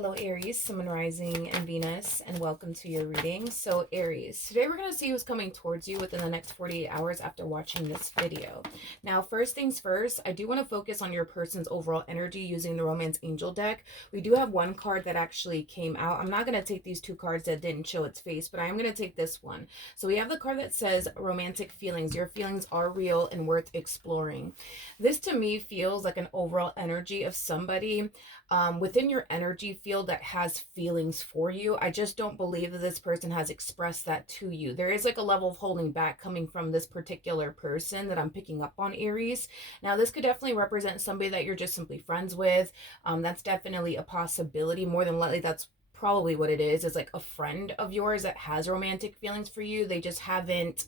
Hello Aries, Sun, Rising, and Venus, and welcome to your reading. So Aries, today we're going to see who's coming towards you within the next 48 hours after watching this video. Now, first things first, I do want to focus on your person's overall energy using the Romance Angel deck. We do have one card that actually came out. I'm not going to take these two cards that didn't show its face, but I am going to take this one. So we have the card that says romantic feelings. Your feelings are real and worth exploring. This to me feels like an overall energy of somebody within your energy field that has feelings for you. I just don't believe that this person has expressed that to you. There is like a level of holding back coming from this particular person that I'm picking up on, Aries. Now, this could definitely represent somebody that you're just simply friends with. That's definitely a possibility. More than likely, that's probably what it is. It's like a friend of yours that has romantic feelings for you. They just haven't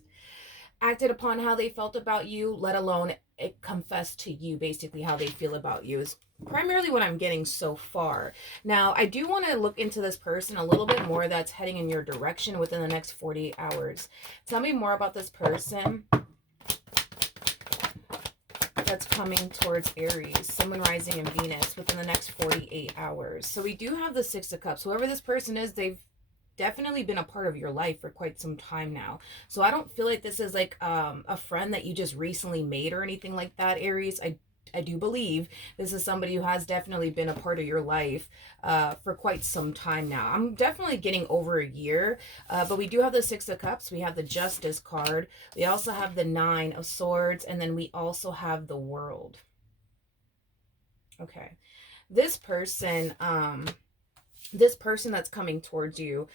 acted upon how they felt about you, let alone it confessed to you basically how they feel about you, is primarily what I'm getting so far. Now, I do want to look into this person a little bit more that's heading in your direction within the next 48 hours. Tell me more about this person that's coming towards Aries, Sun, Rising, and Venus within the next 48 hours. So we do have the Six of Cups. Whoever this person is, they've definitely been a part of your life for quite some time now. So I don't feel like this is like a friend that you just recently made or anything like that, Aries. I do believe this is somebody who has definitely been a part of your life for quite some time now. I'm definitely getting over a year, but we do have the Six of Cups. We have the Justice card. We also have the Nine of Swords, and then we also have the World. Okay. This person, that's coming towards you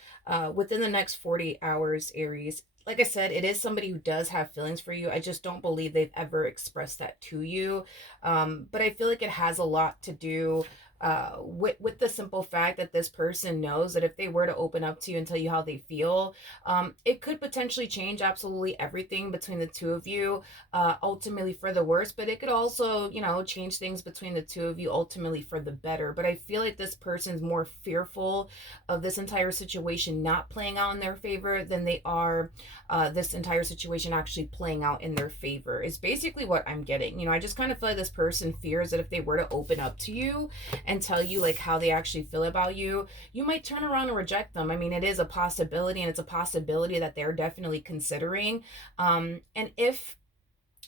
within the next 48 hours, Aries, like I said, it is somebody who does have feelings for you. I just don't believe they've ever expressed that to you. But I feel like it has a lot to do with the simple fact that this person knows that if they were to open up to you and tell you how they feel, it could potentially change absolutely everything between the two of you, ultimately for the worse, but it could also, change things between the two of you ultimately for the better. But I feel like this person's more fearful of this entire situation not playing out in their favor than they are this entire situation actually playing out in their favor, is basically what I'm getting. I just kind of feel like this person fears that if they were to open up to you and tell you like how they actually feel about you, you might turn around and reject them. I mean, it is a possibility, and it's a possibility that they're definitely considering. And if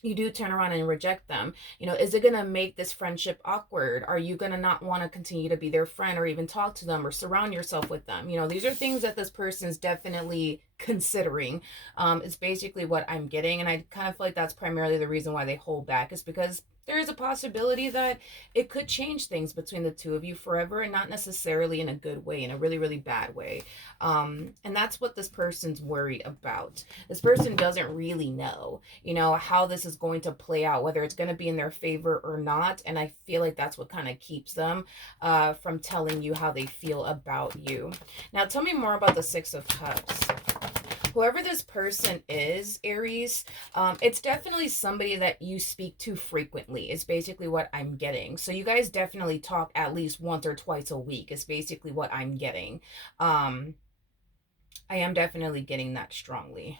you do turn around and reject them, is it going to make this friendship awkward? Are you going to not want to continue to be their friend or even talk to them or surround yourself with them? These are things that this person's definitely considering. It's basically what I'm getting. And I kind of feel like that's primarily the reason why they hold back, is because there is a possibility that it could change things between the two of you forever, and not necessarily in a good way, in a really, really bad way. And that's what this person's worried about. This person doesn't really know, how this is going to play out, whether it's going to be in their favor or not. And I feel like that's what kind of keeps them from telling you how they feel about you. Now, tell me more about the Six of Cups. Whoever this person is, Aries, it's definitely somebody that you speak to frequently, is basically what I'm getting. So you guys definitely talk at least once or twice a week, is basically what I'm getting. I am definitely getting that strongly.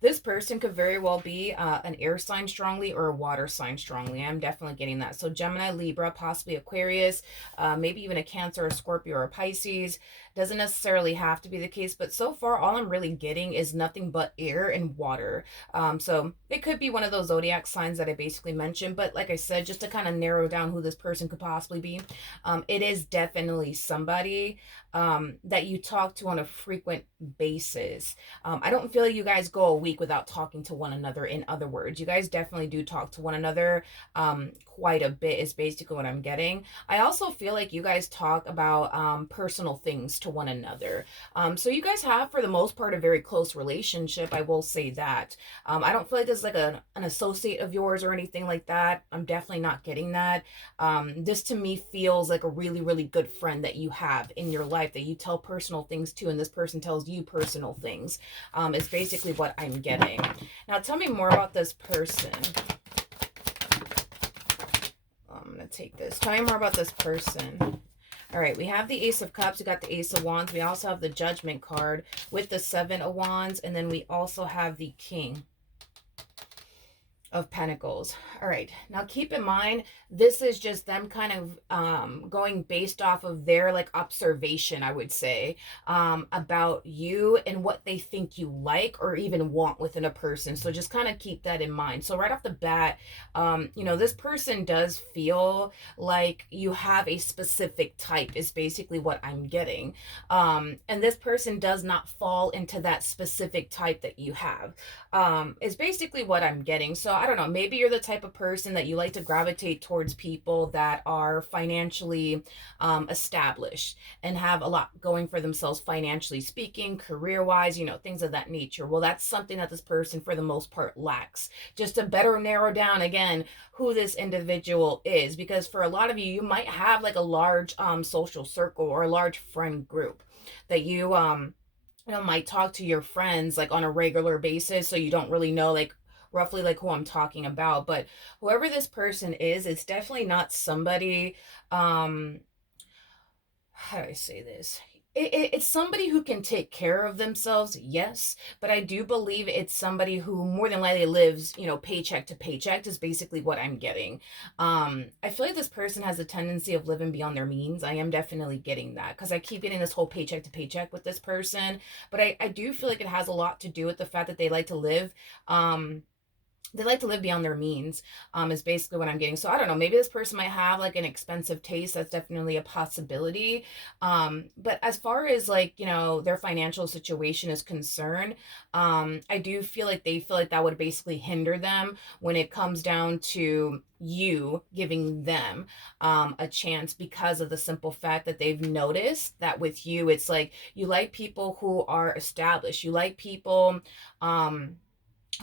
This person could very well be an air sign strongly or a water sign strongly. I'm definitely getting that. So Gemini, Libra, possibly Aquarius, maybe even a Cancer, a Scorpio, or a Pisces. Doesn't necessarily have to be the case, but so far all I'm really getting is nothing but air and water. So it could be one of those zodiac signs that I basically mentioned, but like I said, just to kind of narrow down who this person could possibly be, it is definitely somebody that you talk to on a frequent basis. I don't feel like you guys go a week without talking to one another. In other words, you guys definitely do talk to one another quite a bit, is basically what I'm getting. I also feel like you guys talk about personal things to one another. So you guys have, for the most part, a very close relationship. I will say that. I don't feel like this is like an associate of yours or anything like that. I'm definitely not getting that. This to me feels like a really, really good friend that you have in your life, that you tell personal things to, and this person tells you personal things. Is basically what I'm getting. Now, tell me more about this person. I'm going to take this. Tell me more about this person. All right, we have the Ace of Cups. We got the Ace of Wands. We also have the Judgment card with the Seven of Wands. And then we also have the King. of Pentacles. All right. Now keep in mind, this is just them kind of going based off of their like observation, I would say, about you and what they think you like or even want within a person. So just kind of keep that in mind. So right off the bat, this person does feel like you have a specific type is basically what I'm getting. And this person does not fall into that specific type that you have, is basically what I'm getting. So I don't know, maybe you're the type of person that you like to gravitate towards people that are financially established and have a lot going for themselves, financially speaking, career wise, things of that nature. Well, that's something that this person for the most part lacks. Just to better narrow down again who this individual is, because for a lot of you, you might have like a large social circle or a large friend group that you might talk to your friends like on a regular basis, so you don't really know like roughly like who I'm talking about. But whoever this person is, it's definitely not somebody, um how do I say this? It's somebody who can take care of themselves, yes, but I do believe it's somebody who more than likely lives, paycheck to paycheck is basically what I'm getting. I feel like this person has a tendency of living beyond their means. I am definitely getting that because I keep getting this whole paycheck to paycheck with this person, but I do feel like it has a lot to do with the fact that um, they like to live beyond their means, is basically what I'm getting. So I don't know, maybe this person might have like an expensive taste. That's definitely a possibility. But as far as like, their financial situation is concerned, I do feel like they feel like that would basically hinder them when it comes down to you giving them a chance, because of the simple fact that they've noticed that with you it's like you like people who are established, you like people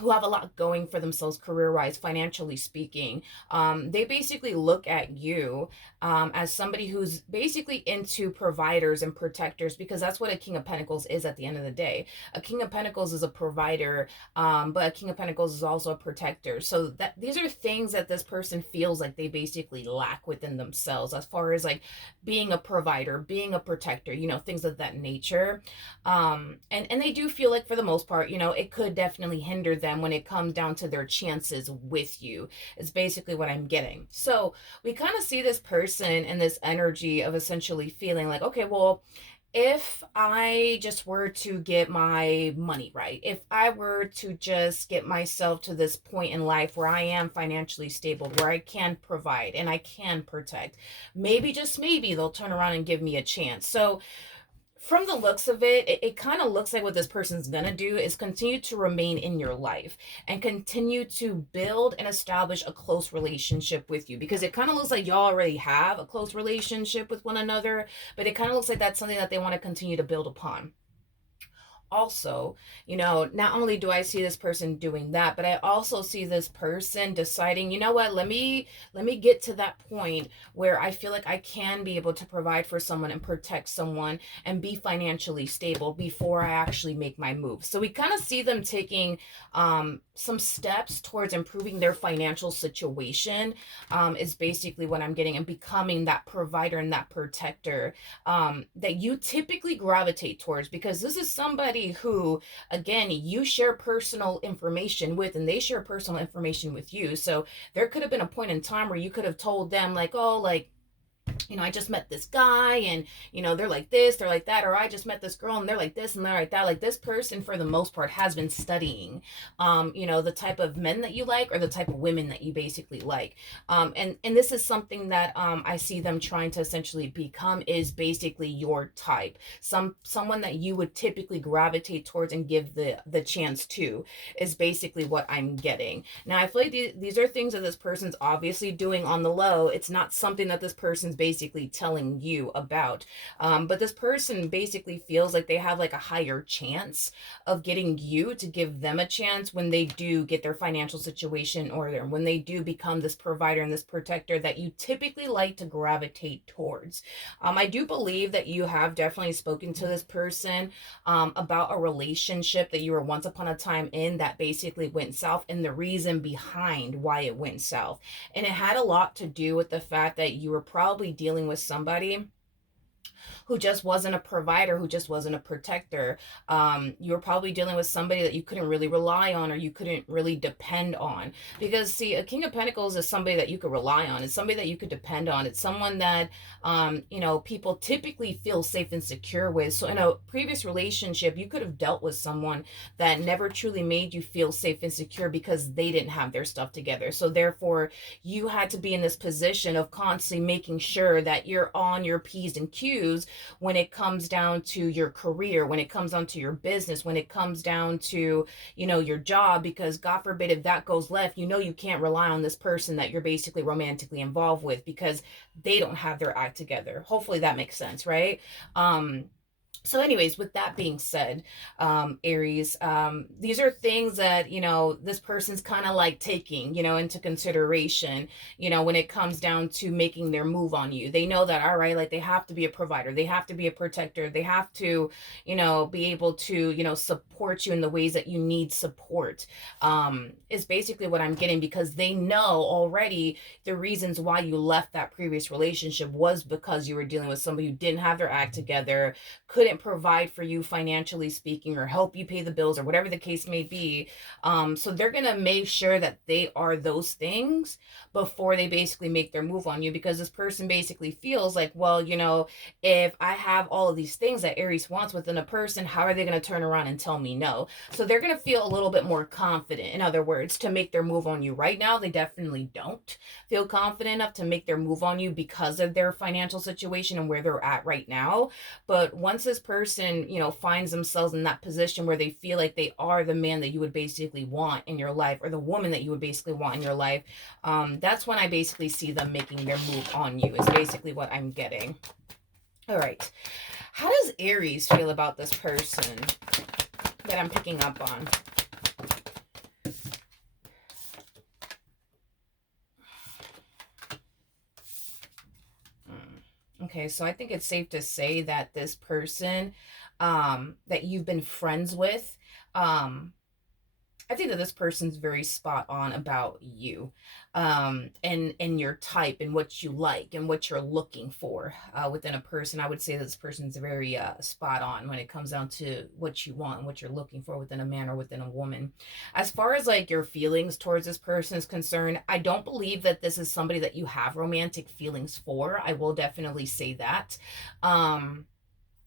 who have a lot going for themselves career wise, financially speaking. They basically look at you as somebody who's basically into providers and protectors, because that's what a King of Pentacles is at the end of the day. A King of Pentacles is a provider, but a King of Pentacles is also a protector. So that these are things that this person feels like they basically lack within themselves, as far as like being a provider, being a protector, things of that nature. And they do feel like for the most part, it could definitely hinder them when it comes down to their chances with you, is basically what I'm getting. So we kind of see this person in this energy of essentially feeling like, okay, well, if I just were to get my money right, if I were to just get myself to this point in life where I am financially stable, where I can provide and I can protect, maybe, just maybe, they'll turn around and give me a chance. So from the looks of it kind of looks like what this person's gonna do is continue to remain in your life and continue to build and establish a close relationship with you, because it kind of looks like y'all already have a close relationship with one another, but it kind of looks like that's something that they want to continue to build upon. Also, not only do I see this person doing that, but I also see this person deciding, what, let me get to that point where I feel like I can be able to provide for someone and protect someone and be financially stable before I actually make my move. So we kind of see them taking some steps towards improving their financial situation, is basically what I'm getting, and becoming that provider and that protector that you typically gravitate towards, because this is somebody who, again, you share personal information with and they share personal information with you. So there could have been a point in time where you could have told them like, oh, like, I just met this guy and, they're like this, they're like that, or I just met this girl and they're like this and they're like that. Like, this person, for the most part, has been studying, the type of men that you like or the type of women that you basically like. And this is something that I see them trying to essentially become, is basically your type. Someone that you would typically gravitate towards and give the chance to, is basically what I'm getting. Now, I feel like these are things that this person's obviously doing on the low. It's not something that this person's basically telling you about. But this person basically feels like they have like a higher chance of getting you to give them a chance when they do get their financial situation in order, when they do become this provider and this protector that you typically like to gravitate towards. I do believe that you have definitely spoken to this person about a relationship that you were once upon a time in that basically went south, and the reason behind why it went south. And it had a lot to do with the fact that you were probably dealing with somebody who just wasn't a provider, who just wasn't a protector. You were probably dealing with somebody that you couldn't really rely on or you couldn't really depend on. Because, see, a King of Pentacles is somebody that you could rely on. It's somebody that you could depend on. It's someone that, people typically feel safe and secure with. So, in a previous relationship, you could have dealt with someone that never truly made you feel safe and secure because they didn't have their stuff together. So, therefore, you had to be in this position of constantly making sure that you're on your P's and Q's when it comes down to your career, when it comes down to your business, when it comes down to, your job, because God forbid if that goes left, you can't rely on this person that you're basically romantically involved with because they don't have their act together. Hopefully that makes sense, right? So anyways, with that being said, Aries, these are things that, this person's kind of like taking, into consideration, when it comes down to making their move on you. They know that, all right, like they have to be a provider, they have to be a protector, they have to, be able to, support you in the ways that you need support, is basically what I'm getting, because they know already the reasons why you left that previous relationship was because you were dealing with somebody who didn't have their act together, couldn't provide for you financially speaking, or help you pay the bills, or whatever the case may be. So they're gonna make sure that they are those things before they basically make their move on you, because this person basically feels like, well, if I have all of these things that Aries wants within a person, how are they gonna turn around and tell me no? So they're gonna feel a little bit more confident, in other words, to make their move on you. Right now, they definitely don't feel confident enough to make their move on you because of their financial situation and where they're at right now. But once this person, finds themselves in that position where they feel like they are the man that you would basically want in your life, or the woman that you would basically want in your life, that's when I basically see them making their move on you, is basically what I'm getting. All right. How does Aries feel about this person that I'm picking up on? Okay, so I think it's safe to say that this person, that you've been friends with, um, I think that this person's very spot on about you, and your type and what you like and what you're looking for, within a person. I would say that this person's very spot on when it comes down to what you want and what you're looking for within a man or within a woman. As far as like your feelings towards this person is concerned, I don't believe that this is somebody that you have romantic feelings for. I will definitely say that.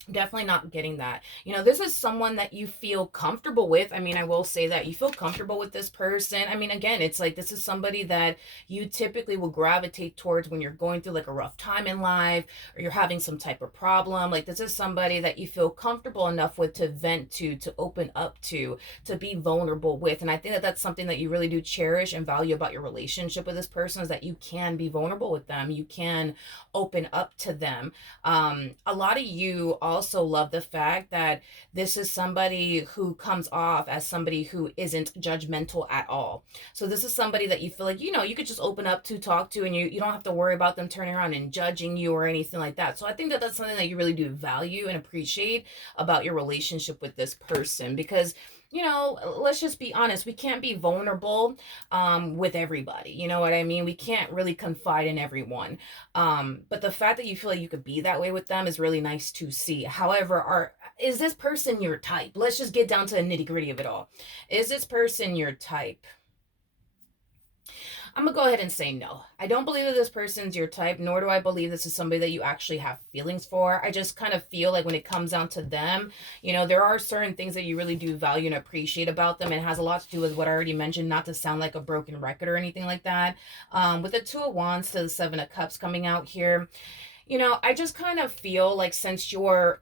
Definitely not getting that. This is someone that you feel comfortable with. I mean, I will say that you feel comfortable with this person. I mean, again, it's like this is somebody that you typically will gravitate towards when you're going through like a rough time in life, or you're having some type of problem. Like this is somebody that you feel comfortable enough with to vent to open up to be vulnerable with. And I think that that's something that you really do cherish and value about your relationship with this person, is that you can be vulnerable with them. You can open up to them. A lot of you also love the fact that this is somebody who comes off as somebody who isn't judgmental at all. So this is somebody that you feel like, you could just open up to, talk to, and you don't have to worry about them turning around and judging you or anything like that. So I think that that's something that you really do value and appreciate about your relationship with this person, because let's just be honest, we can't be vulnerable with everybody. You know what I mean? We can't really confide in everyone. But the fact that you feel like you could be that way with them is really nice to see. However, is this person your type? Let's just get down to the nitty gritty of it all. Is this person your type? I'm gonna go ahead and say no. I don't believe that this person's your type, nor do I believe this is somebody that you actually have feelings for. I just kind of feel like when it comes down to them, there are certain things that you really do value and appreciate about them. It has a lot to do with what I already mentioned, not to sound like a broken record or anything like that. With the Two of Wands to the Seven of Cups coming out here, I just kind of feel like, since you're,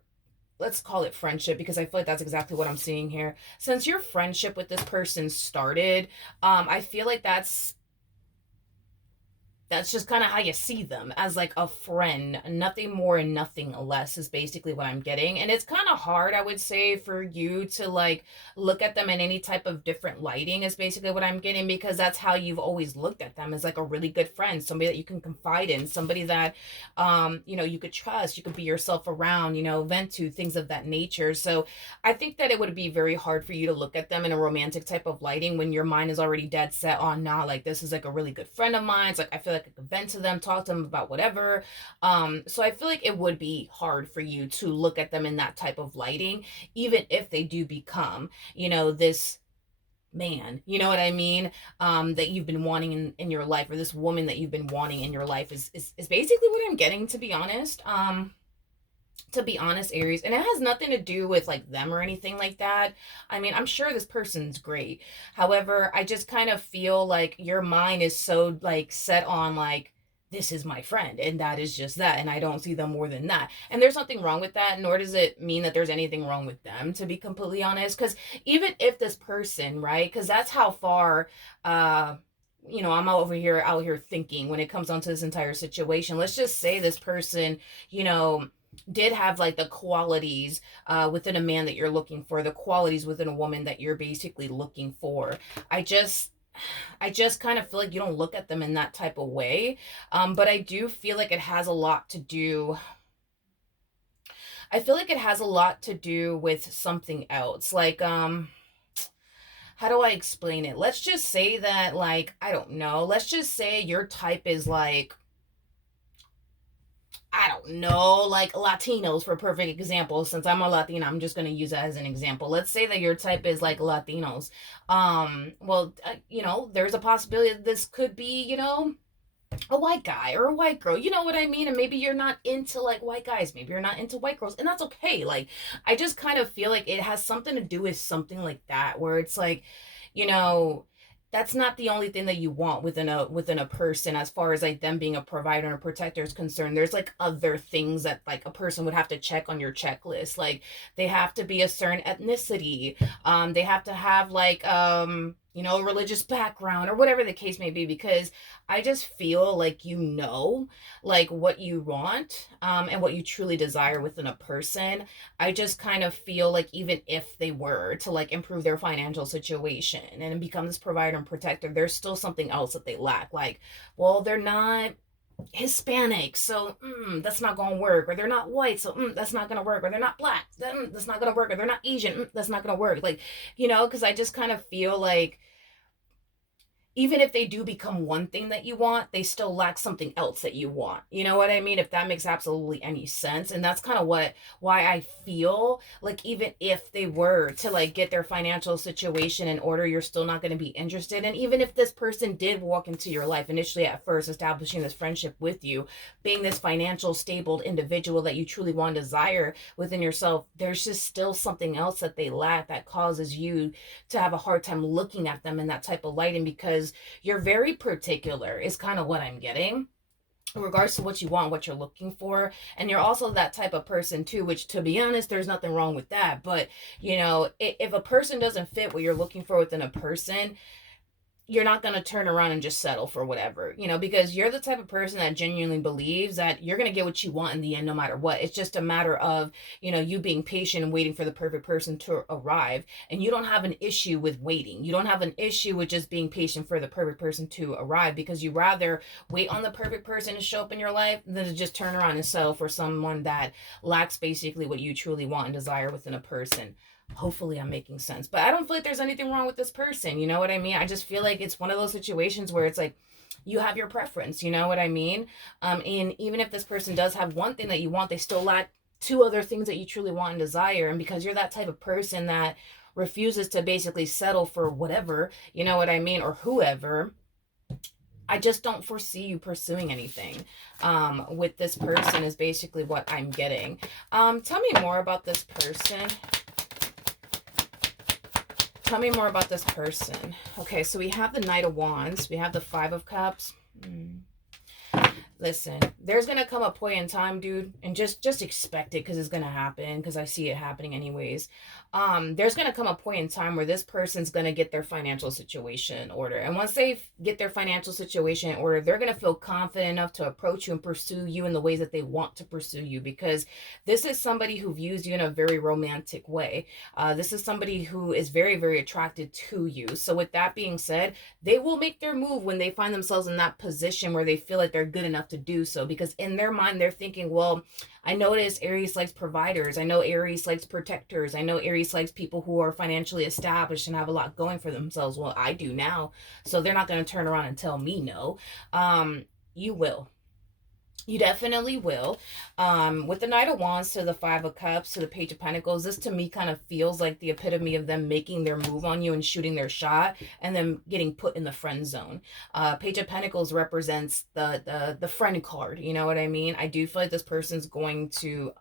let's call it friendship, because I feel like that's exactly what I'm seeing here. Since your friendship with this person started, I feel like that's just kind of how you see them, as like a friend. Nothing more and nothing less is basically what I'm getting. And it's kind of hard, I would say, for you to like look at them in any type of different lighting, is basically what I'm getting, because that's how you've always looked at them, as like a really good friend, somebody that you can confide in, somebody that you could trust, you could be yourself around, vent to, things of that nature. So I think that it would be very hard for you to look at them in a romantic type of lighting when your mind is already dead set on, nah, like this is like a really good friend of mine. It's like I feel like like I could vent to them, talk to them about whatever. So I feel like it would be hard for you to look at them in that type of lighting, even if they do become, this man, you know what I mean, that you've been wanting in your life, or this woman that you've been wanting in your life is basically what I'm getting, to be honest, Aries. And it has nothing to do with like them or anything like that. I mean, I'm sure this person's great. However, I just kind of feel like your mind is so like set on like, this is my friend and that is just that, and I don't see them more than that. And there's nothing wrong with that, nor does it mean that there's anything wrong with them, to be completely honest. Because even if this person, right, because that's how far I'm out here thinking when it comes onto this entire situation. Let's just say this person, you know did have like the qualities within a man that you're looking for, the qualities within a woman that you're basically looking for. I just kind of feel like you don't look at them in that type of way. But I do feel like it has a lot to do. I feel like it has a lot to do with something else. Like, how do I explain it? Let's just say that, like, I don't know. Let's just say your type is like, I don't know, like Latinos, for a perfect example. Since I'm a Latina, I'm just going to use that as an example. Let's say that your type is like Latinos. Well, there's a possibility that this could be, a white guy or a white girl. You know what I mean? And maybe you're not into like white guys. Maybe you're not into white girls. And that's okay. Like, I just kind of feel like it has something to do with something like that, where it's like, you know, that's not the only thing that you want within a person, as far as like them being a provider and a protector is concerned. There's like other things that like a person would have to check on your checklist. Like, they have to be a certain ethnicity. They have to have like a religious background, or whatever the case may be, because I just feel like, like what you want, and what you truly desire within a person. I just kind of feel like, even if they were to like improve their financial situation and become this provider and protector, there's still something else that they lack. Like, well, they're not Hispanic, so that's not gonna work. Or they're not white, so that's not gonna work. Or they're not black, that's not gonna work. Or they're not Asian, that's not gonna work. Like, because I just kind of feel like, even if they do become one thing that you want, they still lack something else that you want. You know what I mean? If that makes absolutely any sense. And that's kind of why I feel like, even if they were to like get their financial situation in order, you're still not going to be interested. And even if this person did walk into your life initially at first, establishing this friendship with you, being this financial stable individual that you truly want to desire within yourself, there's just still something else that they lack that causes you to have a hard time looking at them in that type of lighting, because you're very particular, is kind of what I'm getting in regards to what you want, what you're looking for. And you're also that type of person too, which, to be honest, there's nothing wrong with that. But if a person doesn't fit what you're looking for within a person, you're not going to turn around and just settle for whatever, because you're the type of person that genuinely believes that you're going to get what you want in the end, no matter what. It's just a matter of, you being patient and waiting for the perfect person to arrive. And you don't have an issue with waiting. You don't have an issue with just being patient for the perfect person to arrive, because you rather wait on the perfect person to show up in your life than to just turn around and settle for someone that lacks basically what you truly want and desire within a person. Hopefully I'm making sense, but I don't feel like there's anything wrong with this person. You know what I mean? I just feel like it's one of those situations where it's like, you have your preference. You know what I mean? And even if this person does have one thing that you want, they still lack two other things that you truly want and desire. And because you're that type of person that refuses to basically settle for whatever, you know what I mean, or whoever, I just don't foresee you pursuing anything with this person, is basically what I'm getting. Tell me more about this person. Tell me more about this person. Okay, so we have the Knight of Wands. We have the Five of Cups. Listen, there's going to come a point in time, dude, and just expect it, because it's going to happen, because I see it happening anyways. There's going to come a point in time where this person's going to get their financial situation in order. And once they get their financial situation in order, they're going to feel confident enough to approach you and pursue you in the ways that they want to pursue you, because this is somebody who views you in a very romantic way. This is somebody who is very, very attracted to you. So with that being said, they will make their move when they find themselves in that position where they feel like they're good enough to do so, because in their mind they're thinking, well, I notice Aries likes providers, I know Aries likes protectors, I know Aries likes people who are financially established and have a lot going for themselves. Well, I do now, so they're not going to turn around and tell me no. You will. You definitely will. With the Knight of Wands to the Five of Cups to the Page of Pentacles, this to me kind of feels like the epitome of them making their move on you and shooting their shot and then getting put in the friend zone. Page of Pentacles represents the friend card. You know what I mean? I do feel like this person's going to,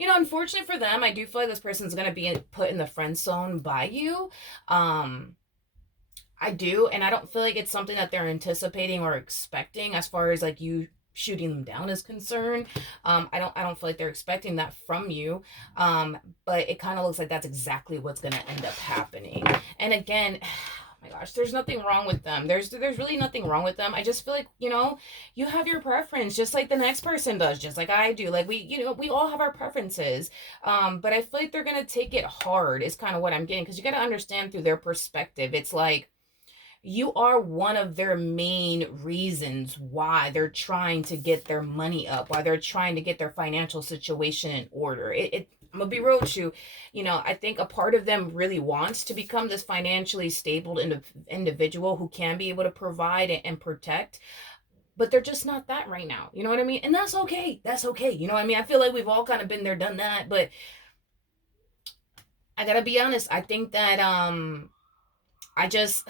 unfortunately for them, I do feel like this person's going to be put in the friend zone by you. I do, and I don't feel like it's something that they're anticipating or expecting as far as like you shooting them down is concerned. I don't feel like they're expecting that from you. But it kind of looks like that's exactly what's gonna end up happening. And again, oh my gosh, there's nothing wrong with them. There's really nothing wrong with them. I just feel like, you have your preference just like the next person does, just like I do. Like we all have our preferences. But I feel like they're gonna take it hard is kind of what I'm getting, because you gotta understand through their perspective. It's like you are one of their main reasons why they're trying to get their money up, why they're trying to get their financial situation in order. I'm gonna be real with you. I think a part of them really wants to become this financially stable individual who can be able to provide and protect, but they're just not that right now. You know what I mean? And that's okay. That's okay. You know what I mean? I feel like we've all kind of been there, done that. But I gotta be honest. I think that I just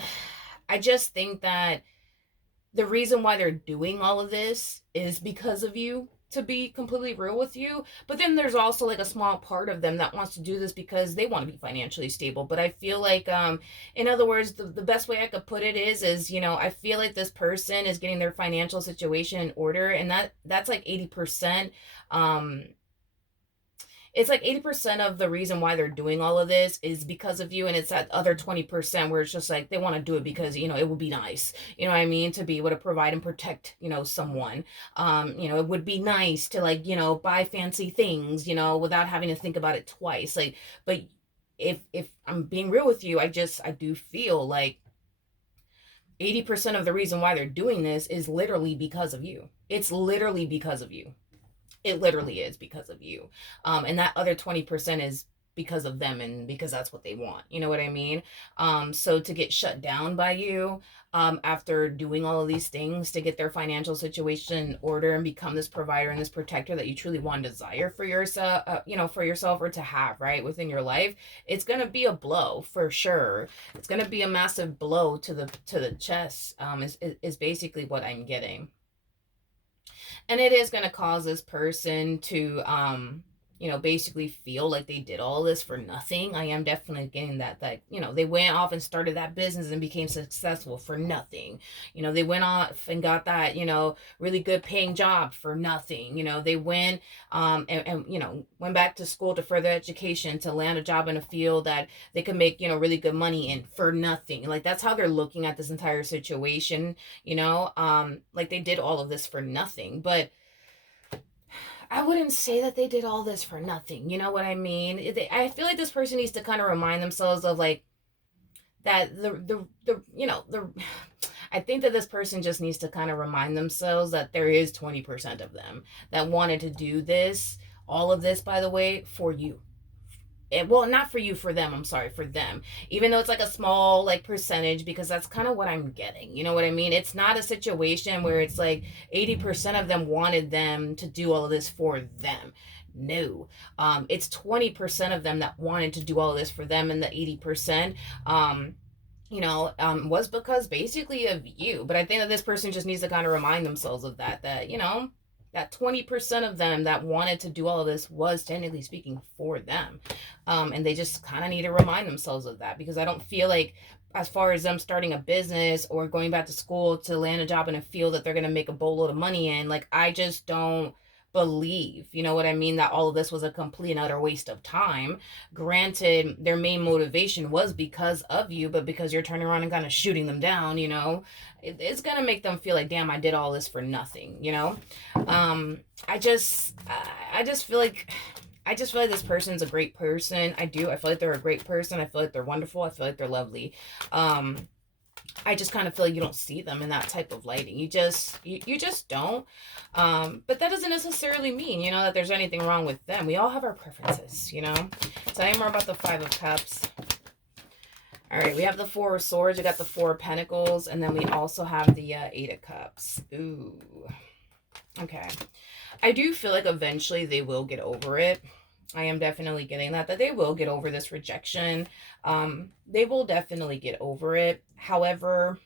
I just think that the reason why they're doing all of this is because of you, to be completely real with you. But then there's also like a small part of them that wants to do this because they want to be financially stable. But I feel like in other words, the best way I could put it is I feel like this person is getting their financial situation in order, and that's like 80%. It's like 80% of the reason why they're doing all of this is because of you, and it's that other 20% where it's just like they want to do it because it would be nice, you know what I mean, to be able to provide and protect someone. It would be nice to like buy fancy things without having to think about it twice, like. But if I'm being real with you, I do feel like 80% of the reason why they're doing this is literally because of you. It's literally because of you. It literally is because of you. And that other 20% is because of them and because that's what they want. You know what I mean? So to get shut down by you after doing all of these things to get their financial situation in order and become this provider and this protector that you truly want to desire for yourself, for yourself or to have, right, within your life, it's going to be a blow for sure. It's going to be a massive blow to the chest, is basically what I'm getting. And it is going to cause this person to basically feel like they did all this for nothing. I am definitely getting that, like, they went off and started that business and became successful for nothing. They went off and got that really good paying job for nothing. They went and went back to school to further education to land a job in a field that they could make really good money in for nothing. Like, that's how they're looking at this entire situation. Like, they did all of this for nothing. But I wouldn't say that they did all this for nothing. You know what I mean? I feel like this person needs to kind of remind themselves of like that the I think that this person just needs to kind of remind themselves that there is 20% of them that wanted to do this, all of this, by the way, for you. Well, not for you, for them. I'm sorry, for them. Even though it's like a small like percentage, because that's kind of what I'm getting. You know what I mean? It's not a situation where it's like 80% of them wanted them to do all of this for them. No, it's 20% of them that wanted to do all of this for them, and the 80% was because basically of you. But I think that this person just needs to kind of remind themselves of that 20% of them that wanted to do all of this was technically speaking for them. And they just kind of need to remind themselves of that, because I don't feel like, as far as them starting a business or going back to school to land a job in a field that they're going to make a boatload of money in, like, I just don't believe, you know what I mean, that all of this was a complete and utter waste of time. Granted, their main motivation was because of you, but because you're turning around and kind of shooting them down, it's gonna make them feel like, damn, I did all this for nothing. I just feel like this person's a great person. I feel like they're a great person. I feel like they're wonderful. I feel like they're lovely. I just kind of feel like you don't see them in that type of lighting. You just don't. But that doesn't necessarily mean, that there's anything wrong with them. We all have our preferences, Tell me more about the Five of Cups. All right, we have the Four of Swords. We got the Four of Pentacles. And then we also have the Eight of Cups. Ooh. Okay. I do feel like eventually they will get over it. I am definitely getting that they will get over this rejection. They will definitely get over it. However,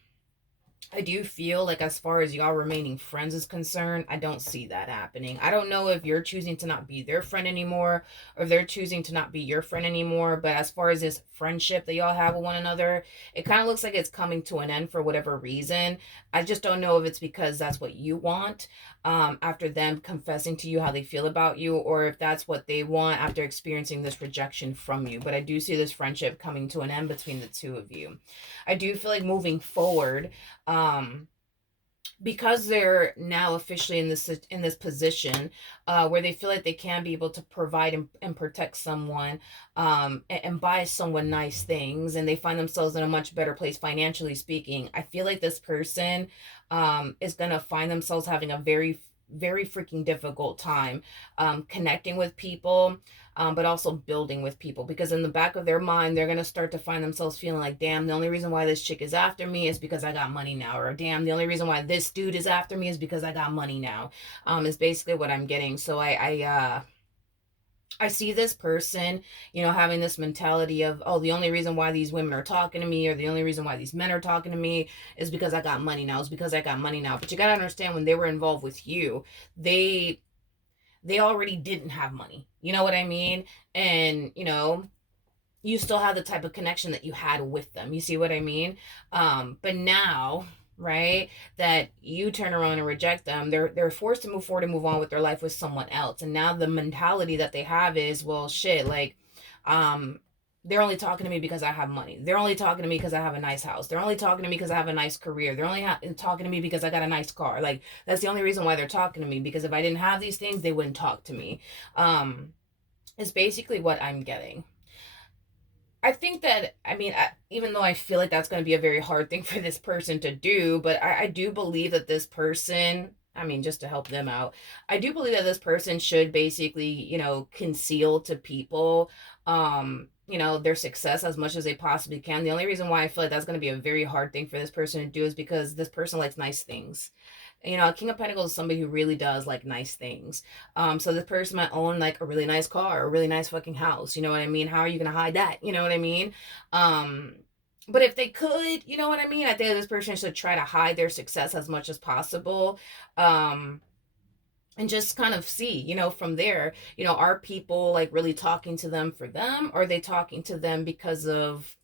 I do feel like as far as y'all remaining friends is concerned, I don't see that happening. I don't know if you're choosing to not be their friend anymore or if they're choosing to not be your friend anymore, but as far as this friendship that y'all have with one another, it kind of looks like it's coming to an end for whatever reason. I just don't know if it's because that's what you want, after them confessing to you how they feel about you, or if that's what they want after experiencing this rejection from you. But I do see this friendship coming to an end between the two of you. I do feel like moving forward, um because they're now officially in this position, where they feel like they can be able to provide and protect someone, and buy someone nice things, and they find themselves in a much better place financially speaking. I feel like this person, is gonna find themselves having a very freaking difficult time, connecting with people, but also building with people, because in the back of their mind they're going to start to find themselves feeling like, damn, the only reason why this chick is after me is because I got money now, or damn, the only reason why this dude is after me is because I got money now, is basically what I'm getting. So I see this person, having this mentality of, oh, the only reason why these women are talking to me, or the only reason why these men are talking to me, is because I got money now. Is because I got money now. But you got to understand, when they were involved with you, they they already didn't have money. You know what I mean? And you still have the type of connection that you had with them. You see what I mean? But now, right, that you turn around and reject them, they're forced to move forward and move on with their life with someone else. And now the mentality that they have is, well, shit, like, um, they're only talking to me because I have money. They're only talking to me because I have a nice house. They're only talking to me because I have a nice career. They're only talking to me because I got a nice car. Like, that's the only reason why they're talking to me. Because if I didn't have these things, they wouldn't talk to me. Is basically what I'm getting. I think that, I mean, even though I feel like that's going to be a very hard thing for this person to do, but I do believe that this person, I mean, just to help them out, I do believe that this person should basically, conceal to people, their success as much as they possibly can. The only reason why I feel like that's going to be a very hard thing for this person to do is because this person likes nice things. King of Pentacles is somebody who really does like nice things. So this person might own like a really nice car, a really nice fucking house. You know what I mean? How are you gonna hide that? You know what I mean? Um, but if they could, you know what I mean? I think this person should try to hide their success as much as possible. Um, and just kind of see, from there, are people like really talking to them for them? Or are they talking to them because of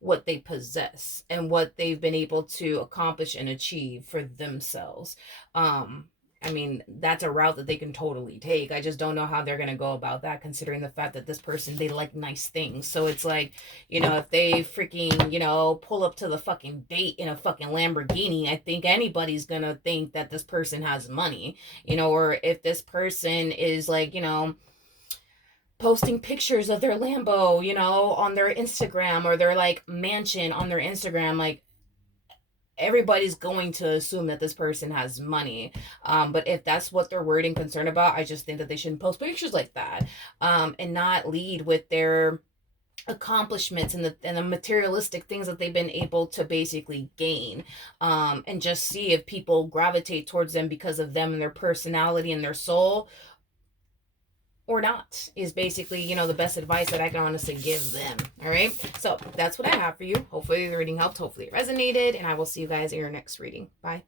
what they possess and what they've been able to accomplish and achieve for themselves? um I mean, that's a route that they can totally take. I just don't know how they're going to go about that, considering the fact that this person, they like nice things. So it's like, if they freaking, pull up to the fucking date in a fucking Lamborghini, I think anybody's going to think that this person has money. Or if this person is like, posting pictures of their Lambo, on their Instagram, or their like mansion on their Instagram, like, everybody's going to assume that this person has money. But if that's what they're worried and concerned about, I just think that they shouldn't post pictures like that, and not lead with their accomplishments and the materialistic things that they've been able to basically gain, and just see if people gravitate towards them because of them and their personality and their soul, or not, is basically, the best advice that I can honestly give them. All right. So that's what I have for you. Hopefully the reading helped. Hopefully it resonated. And I will see you guys in your next reading. Bye.